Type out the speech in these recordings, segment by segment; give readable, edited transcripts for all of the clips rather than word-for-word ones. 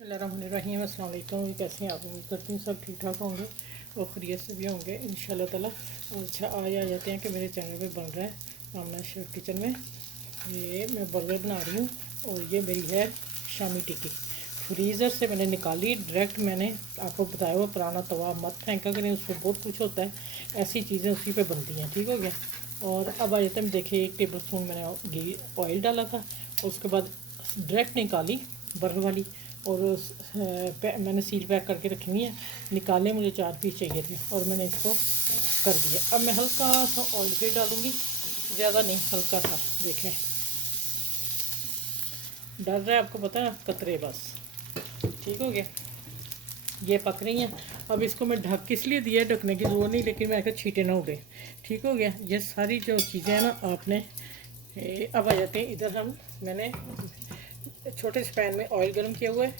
बिस्मिल्लाहिर्रहमानिर्रहीम। अस्सलाम वालेकुम। कैसे हैं आप? उम्मीद करती हूँ सब ठीक ठाक होंगे और ख़ुरियत से भी होंगे इंशाल्लाह ताला। और अच्छा, आज आ जाते हैं कि मेरे चैनल पे बन रहा है आमना शेफ़ किचन में। ये मैं बर्गर बना रही हूँ और ये मेरी है शामी टिक्की। फ्रीज़र से मैंने निकाली डायरेक्ट। मैंने आपको बताया हुआ पुराना तवा मत फेंका करें, उस पर बहुत कुछ होता है, ऐसी चीज़ें उसी पे बनती हैं। ठीक हो गया। और अब आ जाते हैं, देखिए 1 टेबल स्पून मैंने घी ऑयल डाला था, उसके बाद डायरेक्ट निकाली बर्गर वाली और मैंने सील पैक करके रखी हुई है। निकाले, मुझे 4 पीस चाहिए थे और मैंने इसको कर दिया। अब मैं हल्का सा ऑयल फिर डालूँगी, ज़्यादा नहीं, हल्का सा। देखें, डर रहा है आपको पता है, कतरे बस। ठीक हो गया, ये पक रही हैं। अब इसको मैं ढक किस लिए दिया, ढकने की ज़रूरत नहीं, लेकिन मैं छींटे ना उड़े। ठीक हो गया। ये सारी जो चीज़ें हैं ना आपने अब आ जाते हैं इधर। मैंने छोटे से पैन में ऑयल गर्म किया हुआ है,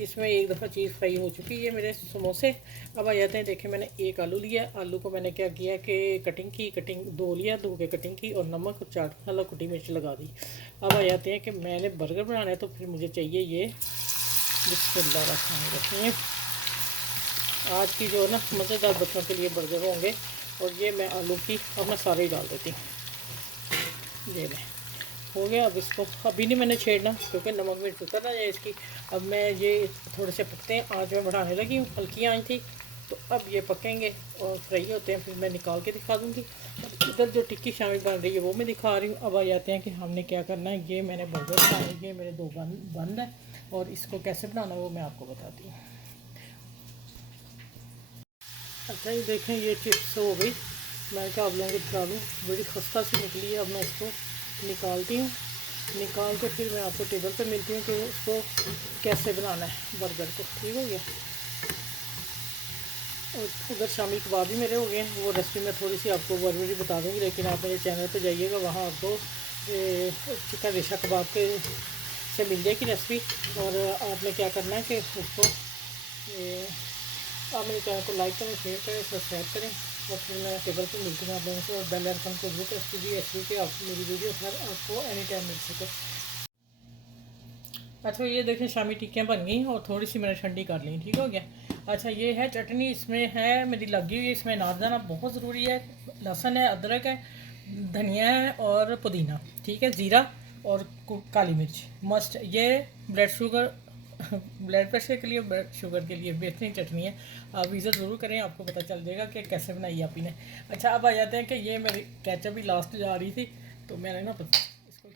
इसमें एक दफ़ा चीज़ फ्राई हो चुकी है मेरे समोसे। अब आ जाते हैं, देखें मैंने एक आलू लिया। आलू को मैंने क्या किया कि कटिंग दो लिया, धो के कटिंग की और नमक और चाट मसाला कुटी मिर्च लगा दी। अब आ जाते हैं कि मैंने बर्गर बनाना है, तो फिर मुझे चाहिए ये बिस्मिल्लाहिर्रहमानिर्रहीम। आज की जो है ना मज़ेदार बच्चों के लिए बर्गर होंगे। और ये मैं आलू की अब मैं सारे ही डाल देती हूँ। ये मैं हो गया। अब इसको अभी नहीं मैंने छेड़ना, क्योंकि नमक मिर्च उतर ना जाए इसकी। अब मैं ये थोड़े से पकते हैं, आँच में बढ़ाने लगी हूँ, हल्की आँच थी। तो अब ये पकेंगे और फ्राई होते हैं, फिर मैं निकाल के दिखा दूँगी। इधर जो टिक्की शामिल बन रही है वो मैं दिखा रही हूँ। अब आ जाते हैं कि हमने क्या करना है। ये मैंने बर्गर बनाए, ये मेरे 2 बंद है और इसको कैसे बनाना वो मैं आपको बताती हूँ। अच्छा, ये देखें, ये चिप्स हो गई। मैं क्या आप लोगों को दिखा दूँ, बड़ी खस्ता सी निकली है। अब मैं इसको निकालती हूँ, निकाल के फिर मैं आपको टेबल पे मिलती हूँ कि उसको कैसे बनाना है बर्गर को। ठीक हो गया। और उधर शामी कबाब भी मेरे हो गए हैं, वो रेसिपी मैं थोड़ी सी आपको वर्बली बता दूँगी, लेकिन आप मेरे चैनल पे जाइएगा, वहाँ आपको चिकन रेशा कबाब के से मिल जाएगी रेसिपी। और आपने क्या करना है कि उसको आप मेरे चैनल को लाइक करें, शेयर करें, सब्सक्राइब करें। और फिर मैं टेबल पर मिलती हूँ आप लोगों से। और बेल आइकन को जरूर प्रेस कीजिए, ऐसे आप मेरी वीडियो हर आपको एनी टाइम मिल सके। अच्छा, ये देखें शामी टिक्कियाँ बन गई और थोड़ी सी मैंने ठंडी कर ली। ठीक हो गया। अच्छा, ये है चटनी, इसमें है मेरी लगी हुई, इसमें नादाना बहुत ज़रूरी है। लहसुन है, अदरक है, धनिया है और पुदीना। ठीक है, ज़ीरा और काली मिर्च मस्ट। ये ब्लड शुगर ब्लड प्रेशर के लिए, ब्लड शुगर के लिए बेहतरीन चटनी है। आप विज़िट ज़रूर करें, आपको पता चल जाएगा कि कैसे बनाई आप ही ने। अच्छा, अब आ जाते हैं कि ये मेरी केचप भी लास्ट जा रही थी, तो मैंने ना इसको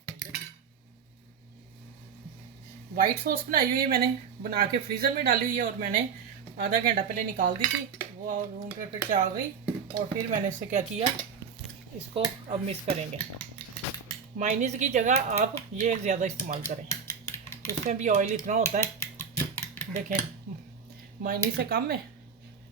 वाइट सॉस बनाई हुई है, मैंने बना के फ्रीज़र में डाली हुई है और मैंने आधा घंटा पहले निकाल दी थी, वो रूम टेम्परेचर आ गई। और फिर मैंने इससे क्या किया, इसको अब मिक्स करेंगे। मायनीज़ की जगह आप ये ज़्यादा इस्तेमाल करें, उसमें भी ऑयल इतना होता है। देखें, मायनीज़ से कम है,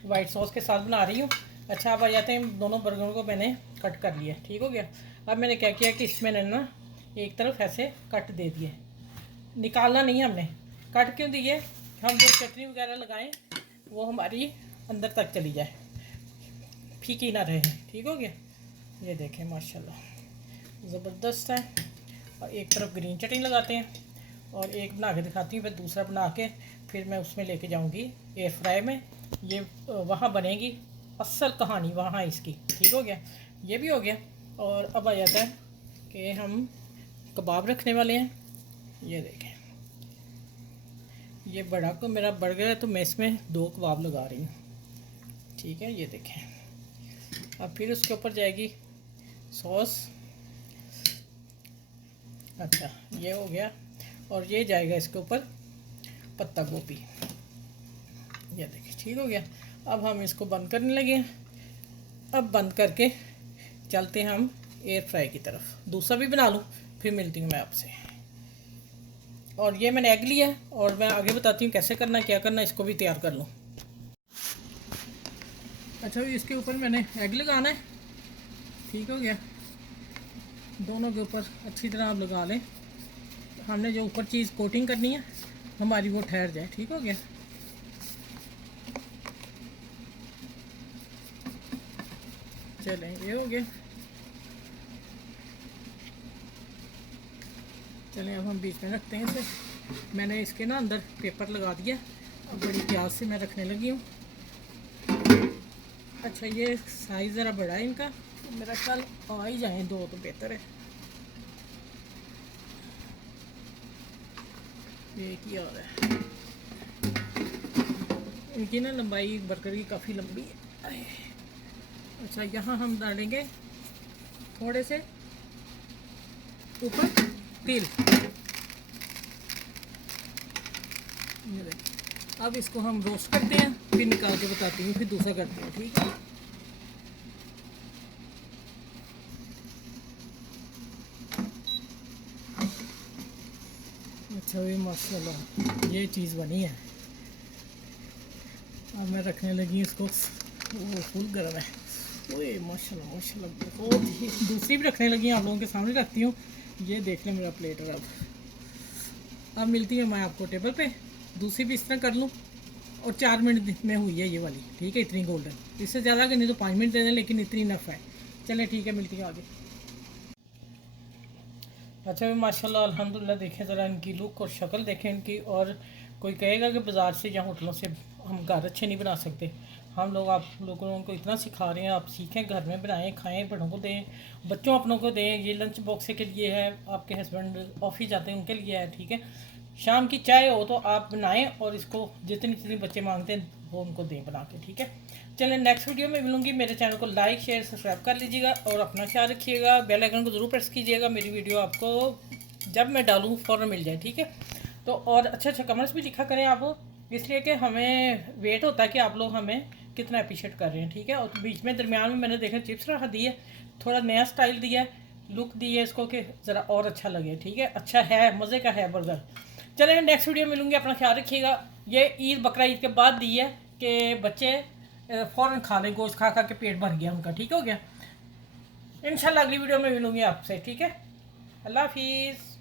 वाइट सॉस के साथ बना रही हूँ। अच्छा, अब आ जाते हैं, दोनों बर्गरों को मैंने कट कर लिया। ठीक हो गया। अब मैंने क्या किया कि इसमें ना एक तरफ ऐसे कट दे दिए, निकालना नहीं है हमने। कट क्यों दिए, हम जो चटनी वगैरह लगाएं वो हमारी अंदर तक चली जाए, फीकी ना रहे। ठीक हो गया। ये देखें माशाल्लाह ज़बरदस्त है। और एक तरफ ग्रीन चटनी लगाते हैं और एक बना के दिखाती हूँ, फिर दूसरा बना के फिर मैं उसमें लेके जाऊँगी एयर फ्राई में। ये वहाँ बनेगी असल कहानी वहाँ इसकी। ठीक हो गया, ये भी हो गया। और अब आ जाता है कि हम कबाब रखने वाले हैं। ये देखें, ये बड़ा को मेरा बर्गर है, तो मैं इसमें 2 कबाब लगा रही हूँ। ठीक है, ये देखें। अब फिर उसके ऊपर जाएगी सॉस। अच्छा, ये हो गया। और ये जाएगा इसके ऊपर पत्ता गोभी। ये देखिए, ठीक हो गया। अब हम इसको बंद करने लगे। अब बंद करके चलते हैं हम एयर फ्राई की तरफ। दूसरा भी बना लूँ, फिर मिलती हूँ मैं आपसे। और ये मैंने एग लिया है और मैं आगे बताती हूँ कैसे करना, क्या करना, इसको भी तैयार कर लूँ। अच्छा, इसके ऊपर मैंने एग लगाना है। ठीक हो गया, दोनों के ऊपर अच्छी तरह आप लगा लें। हमने जो ऊपर चीज़ कोटिंग करनी है हमारी वो ठहर जाए। ठीक हो गया। चलें, ये हो गया। चलें, अब हम बीच में रखते हैं इसे। मैंने इसके ना अंदर पेपर लगा दिया। अब बड़ी प्याज से मैं रखने लगी हूँ। अच्छा ये साइज़ ज़रा बड़ा है इनका, तो मेरा ख्याल आ ही जाए 2 तो बेहतर है। एक ही और है। इनकी ना लंबाई बर्गर की काफ़ी लंबी है। अच्छा यहाँ हम डालेंगे थोड़े से ऊपर तिल। अब इसको हम रोस्ट करते हैं, फिर निकाल के बताती हूँ, फिर दूसरा करते हैं, ठीक है। अच्छा ये माशाल्लाह ये चीज़ बनी है। अब मैं रखने लगी इसको, वो फुल गर्म है। ओए माशाल्लाह माशाल्लाह बहुत ही। दूसरी भी रखने लगी, आप लोगों के सामने रखती हूँ। ये देख लें मेरा प्लेट है। अब मिलती है मैं आपको टेबल पे। दूसरी भी इस तरह कर लूँ, और 4 मिनट में हुई है ये वाली, ठीक है। इतनी गोल्डन, इससे ज़्यादा कि नहीं तो 5 मिनट दे दें, लेकिन इतनी नफ़ है। चलें ठीक है, मिलती है आगे। अच्छा माशाल्लाह अल्हम्दुलिल्लाह, देखें ज़रा इनकी लुक और शक्ल देखें इनकी। और कोई कहेगा कि बाज़ार से या होटलों से हम घर अच्छे नहीं बना सकते। हम लोग आप लोगों को इतना सिखा रहे हैं, आप सीखें, घर में बनाएं, खाएं, बड़ों को दें, बच्चों अपनों को दें। ये लंच बॉक्स के लिए है, आपके हस्बैंड ऑफिस जाते हैं उनके लिए है, ठीक है। शाम की चाय हो तो आप बनाएं, और इसको जितनी जितनी बच्चे मांगते हैं वो उनको दें बना के, ठीक है। चलें नेक्स्ट वीडियो में मिलूंगी। मेरे चैनल को लाइक शेयर सब्सक्राइब कर लीजिएगा, और अपना ख्याल रखिएगा। बेल आइकन को ज़रूर प्रेस कीजिएगा, मेरी वीडियो आपको जब मैं डालूँ फ़ौरन मिल जाए, ठीक है। तो और अच्छे अच्छे कमेंट्स भी लिखा करें आप, इसलिए कि हमें वेट होता है कि आप लोग हमें कितना अप्रिशिएट कर रहे हैं, ठीक है। और बीच में दरमियान में मैंने देखा चिप्स रखा दी है, थोड़ा नया स्टाइल दिया है, लुक दी है इसको कि ज़रा और अच्छा लगे, ठीक है। अच्छा है, मज़े का है बर्गर। चलें नेक्स्ट वीडियो मिलूंगी, अपना ख्याल रखिएगा। ये ईद बकरा ईद के बाद दी है कि बच्चे फ़ौरन खा लें, गोश्त खा खा के पेट भर गया उनका, ठीक हो गया। इंशाल्लाह अगली वीडियो में मिलूंगी आपसे, ठीक है। अल्लाह हाफिज़।